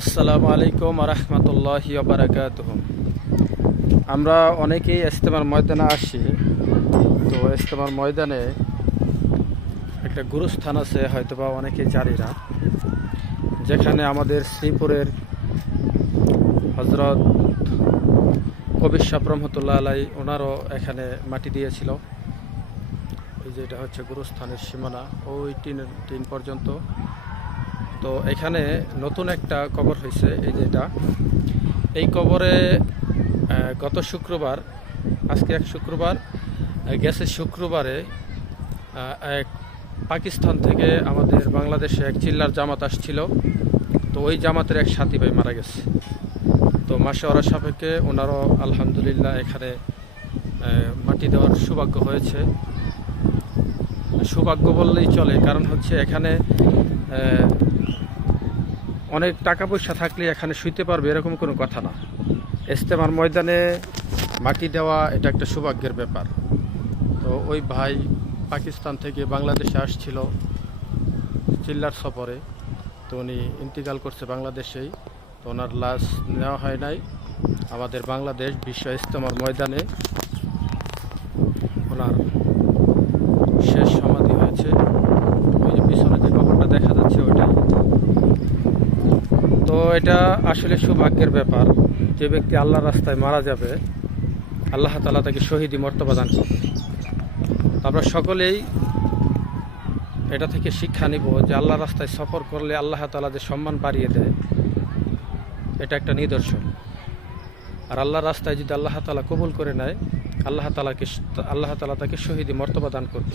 আসসালামু আলাইকুম রহমতুল্লাহি বারাকাতুহু। আমরা অনেকেই ইজতেমার ময়দানে আসি। তো ইজতেমার ময়দানে একটা গুরুস্থান আছে, হয়তোবা অনেকেই জানি না, যেখানে আমাদের শ্রীপুরের হজরত কবির সাহেব রহমতুল্লাহ আলাই ওনারও এখানে মাটি দিয়েছিল। এই যে এটা হচ্ছে গুরুস্থানের সীমানা, ওই টিন পর্যন্ত। তো এখানে নতুন একটা কবর হয়েছে, এই যে এটা। এই কবরে গত শুক্রবার, আজকে এক শুক্রবার গেছে, শুক্রবারে এক পাকিস্তান থেকে আমাদের বাংলাদেশে এক চিল্লার জামাত আসছিল। তো ওই জামাতের এক সাথী ভাই মারা গেছে। তো মাশাআল্লাহ সাপেক্ষে ওনারও আলহামদুলিল্লাহ এখানে মাটি দেওয়ার সৌভাগ্য হয়েছে। সৌভাগ্য বললেই চলে, কারণ হচ্ছে এখানে অনেক টাকা পয়সা থাকলে এখানে শুইতে পারবে এরকম কোনো কথা না। ইজতেমার ময়দানে মাটি দেওয়া এটা একটা সৌভাগ্যের ব্যাপার। তো ওই ভাই পাকিস্তান থেকে বাংলাদেশে আসছিল চিল্লার সফরে। তো উনি ইন্তিকাল করছে বাংলাদেশেই। তো ওনার লাশ নেওয়া হয় নাই, আমাদের বাংলাদেশ বিশ্ব ইজতেমার ময়দানে ওনার শেষ সমাধি হয়েছে। ওই যে পিছনে যে কবরটা দেখা যাচ্ছে ওইটাই। তো এটা আসলে সৌভাগ্যের ব্যাপার। যে ব্যক্তি আল্লাহর রাস্তায় মারা যাবে, আল্লাহ তাআলা তাকে শহীদি মর্তবা দান করবে। আমরা সকলেই এটা থেকে শিক্ষা নিব যে আল্লাহর রাস্তায় সফর করলে আল্লাহ তাআলা যে সম্মান বাড়িয়ে দেয়, এটা একটা নিদর্শন। আর আল্লাহর রাস্তায় যদি আল্লাহ তাআলা কবুল করে নেয়, আল্লাহ তাআলা তাকে শহীদি মর্তবা দান করবে।